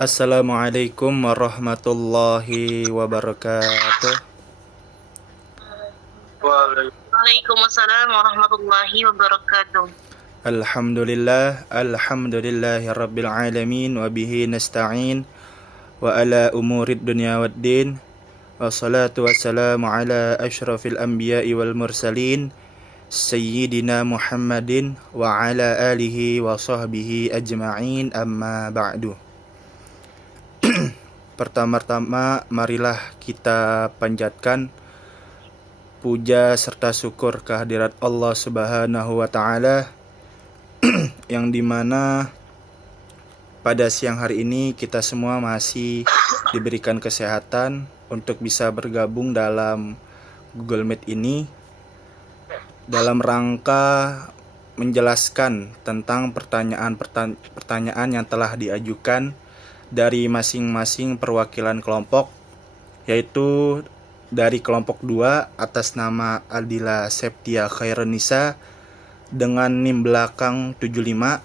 Assalamualaikum warahmatullahi wabarakatuh. Waalaikumsalam warahmatullahi wabarakatuh. Alhamdulillahi rabbil alamin wa bihi nasta'in wa ala umurid dunya waddin. Wassalatu wassalamu ala asyrafil anbiya'i wal mursalin Sayyidina Muhammadin wa ala alihi wa sahbihi ajma'in, amma ba'du. Pertama-tama marilah kita panjatkan puja serta syukur kehadirat Allah Subhanahu wa Ta'ala yang dimana pada siang hari ini kita semua masih diberikan kesehatan untuk bisa bergabung dalam Google Meet ini dalam rangka menjelaskan tentang pertanyaan yang telah diajukan dari masing-masing perwakilan kelompok, yaitu dari kelompok 2 atas nama Aldila Septia Khairunisa dengan NIM belakang 75.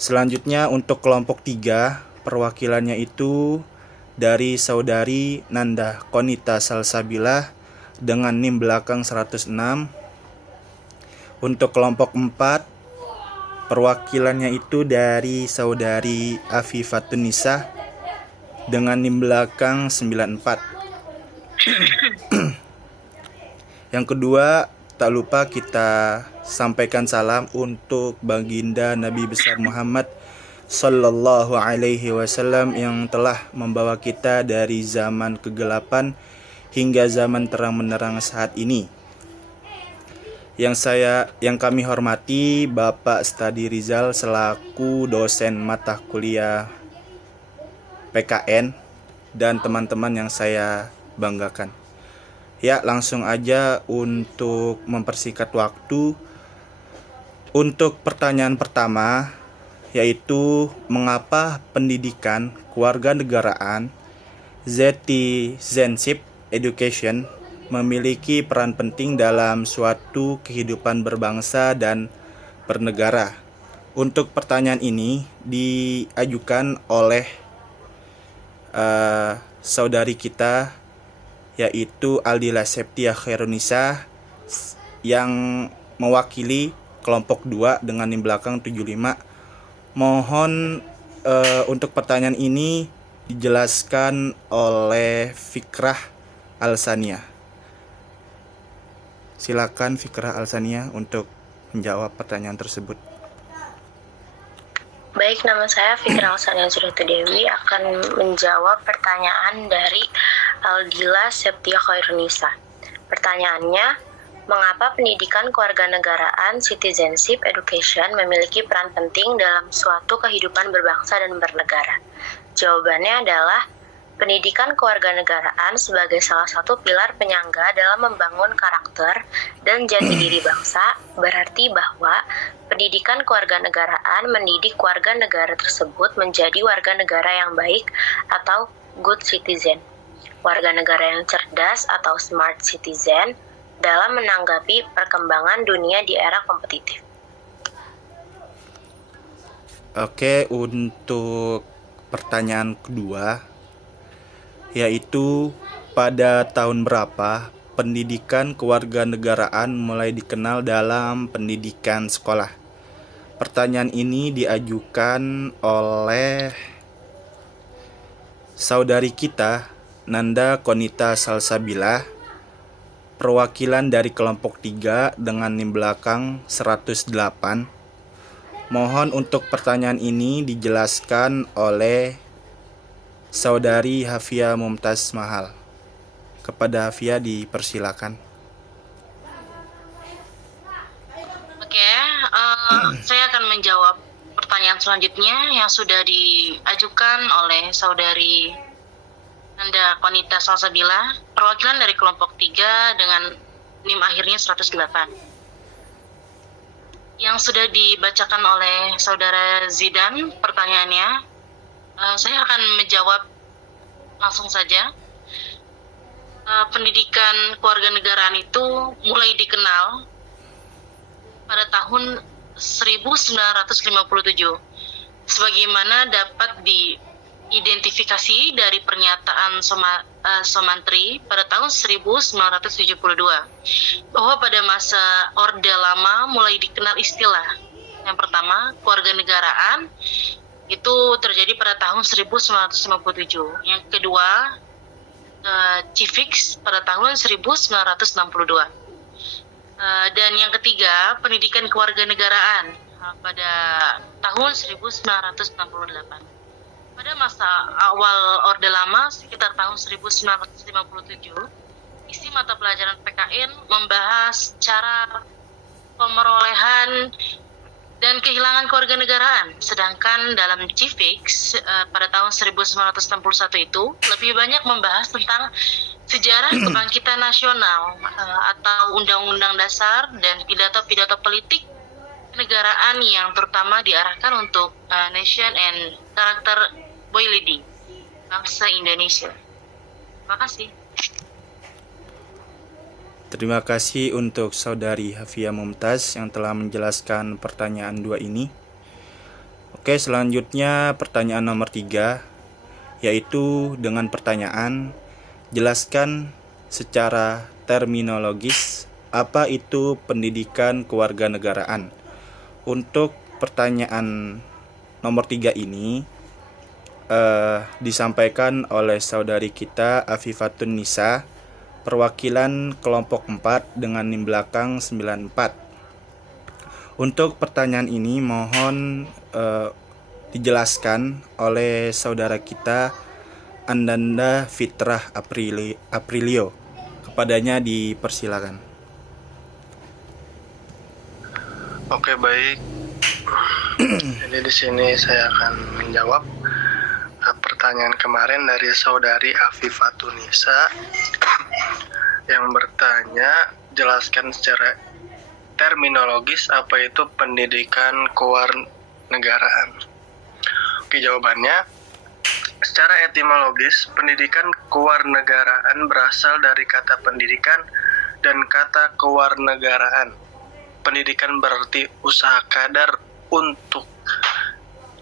Selanjutnya untuk kelompok 3, perwakilannya itu dari saudari Nanda Konita Salsabila dengan NIM belakang 106. Untuk kelompok 4, perwakilannya itu dari saudari Afifatun Nisa dengan NIM belakang 94. Yang kedua, tak lupa kita sampaikan salam untuk baginda Nabi besar Muhammad sallallahu alaihi wasallam yang telah membawa kita dari zaman kegelapan hingga zaman terang benderang saat ini. Yang kami hormati Bapak Stadi Rizal selaku dosen mata kuliah PKN dan teman-teman yang saya banggakan. Ya, langsung aja untuk mempersingkat waktu. Untuk pertanyaan pertama, yaitu mengapa pendidikan kewarganegaraan citizenship education memiliki peran penting dalam suatu kehidupan berbangsa dan bernegara. Untuk pertanyaan ini diajukan oleh saudari kita, yaitu Aldila Septia Khairunisa yang mewakili kelompok 2 dengan NIM belakang 75. Mohon untuk pertanyaan ini dijelaskan oleh Fikrah Alsania. Silakan Fikrah Alsania untuk menjawab pertanyaan tersebut. Baik, nama saya Fikra Alsania Zuriyati Dewi akan menjawab pertanyaan dari Aldila Septia Khairunisa. Pertanyaannya, mengapa pendidikan kewarganegaraan citizenship education memiliki peran penting dalam suatu kehidupan berbangsa dan bernegara? Jawabannya adalah pendidikan kewarganegaraan sebagai salah satu pilar penyangga dalam membangun karakter dan jati diri bangsa, berarti bahwa pendidikan kewarganegaraan mendidik warga negara tersebut menjadi warga negara yang baik atau good citizen, warga negara yang cerdas atau smart citizen dalam menanggapi perkembangan dunia di era kompetitif. Oke, untuk pertanyaan kedua, yaitu pada tahun berapa pendidikan kewarganegaraan mulai dikenal dalam pendidikan sekolah? Pertanyaan ini diajukan oleh saudari kita Nanda Konita Salsabila, perwakilan dari kelompok 3 dengan NIM belakang 108. Mohon untuk pertanyaan ini dijelaskan oleh saudari Hafia Mumtaz Mahal. Kepada Hafia dipersilakan. Oke, saya akan menjawab pertanyaan selanjutnya yang sudah diajukan oleh saudari Nanda Konita Salsabila, perwakilan dari kelompok 3 dengan NIM akhirnya 108. Yang sudah dibacakan oleh saudara Zidan pertanyaannya, saya akan menjawab langsung saja. Pendidikan kewarganegaraan itu mulai dikenal pada tahun 1957 sebagaimana dapat diidentifikasi dari pernyataan Somantri pada tahun 1972 bahwa pada masa Orde Lama mulai dikenal istilah yang pertama kewarganegaraan, itu terjadi pada tahun 1957. Yang kedua Civics pada tahun 1962. Dan yang ketiga pendidikan kewarganegaraan pada tahun 1968. Pada masa awal Orde Lama sekitar tahun 1957, isi mata pelajaran PKN membahas cara pemerolehan dan kehilangan kewarganegaraan. Sedangkan dalam Civics pada tahun 1961 itu lebih banyak membahas tentang sejarah kebangkitan nasional atau undang-undang dasar dan pidato-pidato politik kenegaraan yang terutama diarahkan untuk nation and karakter boy lady bangsa Indonesia. Terima kasih. Terima kasih untuk Saudari Hafia Mumtaz yang telah menjelaskan pertanyaan 2 ini. Oke, selanjutnya pertanyaan nomor 3, yaitu dengan pertanyaan, jelaskan secara terminologis apa itu pendidikan kewarganegaraan. Untuk pertanyaan nomor 3 ini disampaikan oleh saudari kita Afifatun Nisa, perwakilan kelompok 4 dengan NIM belakang 94. Untuk pertanyaan ini mohon dijelaskan oleh saudara kita Ananda Fitrah Aprilio. Kepadanya dipersilakan. Oke, baik. Jadi di sini saya akan menjawab pertanyaan kemarin dari saudari Afifatun Nisa yang bertanya, jelaskan secara terminologis apa itu pendidikan kewarganegaraan. Oke, jawabannya, secara etimologis, pendidikan kewarganegaraan berasal dari kata pendidikan dan kata kewarganegaraan. Pendidikan berarti usaha kadar untuk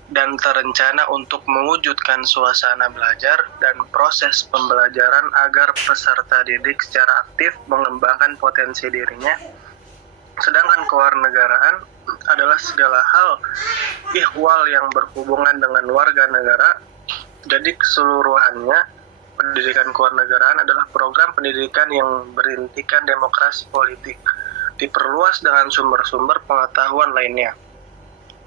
dan terencana untuk mewujudkan suasana belajar dan proses pembelajaran agar peserta didik secara aktif mengembangkan potensi dirinya. Sedangkan kewarganegaraan adalah segala hal ihwal yang berhubungan dengan warga negara. Jadi keseluruhannya, pendidikan kewarganegaraan adalah program pendidikan yang berintikan demokrasi politik, diperluas dengan sumber-sumber pengetahuan lainnya.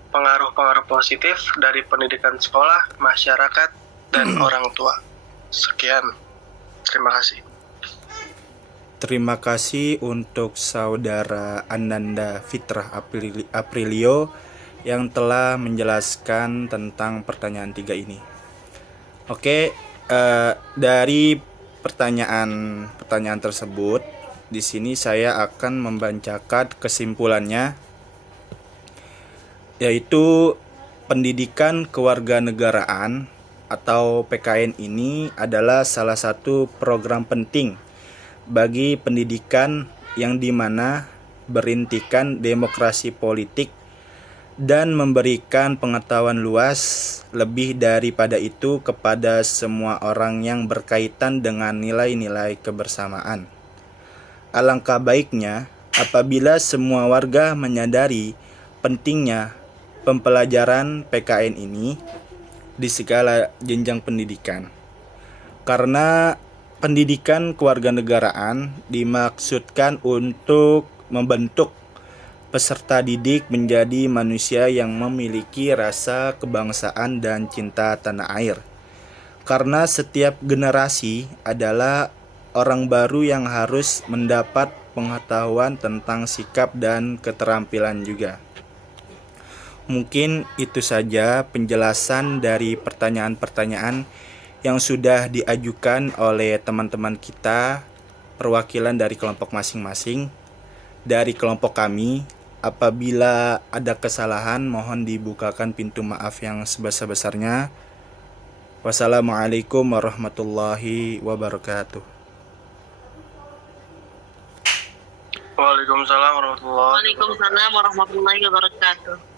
Pengaruh-pengaruh positif dari pendidikan sekolah, masyarakat, dan orang tua. Sekian. Terima kasih. Terima kasih untuk saudara Ananda Fitrah Aprilio yang telah menjelaskan tentang pertanyaan 3 ini. Oke, dari pertanyaan tersebut, di sini saya akan membacakan kesimpulannya, yaitu pendidikan kewarganegaraan atau PKN ini adalah salah satu program penting bagi pendidikan yang dimana berintikan demokrasi politik dan memberikan pengetahuan luas lebih daripada itu kepada semua orang yang berkaitan dengan nilai-nilai kebersamaan. Alangkah baiknya apabila semua warga menyadari pentingnya pembelajaran PKN ini di segala jenjang pendidikan. Karena pendidikan kewarganegaraan dimaksudkan untuk membentuk peserta didik menjadi manusia yang memiliki rasa kebangsaan dan cinta tanah air. Karena setiap generasi adalah orang baru yang harus mendapat pengetahuan tentang sikap dan keterampilan juga. Mungkin itu saja penjelasan dari pertanyaan-pertanyaan yang sudah diajukan oleh teman-teman kita, perwakilan dari kelompok masing-masing. Dari kelompok kami, apabila ada kesalahan mohon dibukakan pintu maaf yang sebesar-besarnya. Wassalamualaikum warahmatullahi wabarakatuh. Waalaikumsalam warahmatullahi wabarakatuh. Waalaikumsalam warahmatullahi wabarakatuh.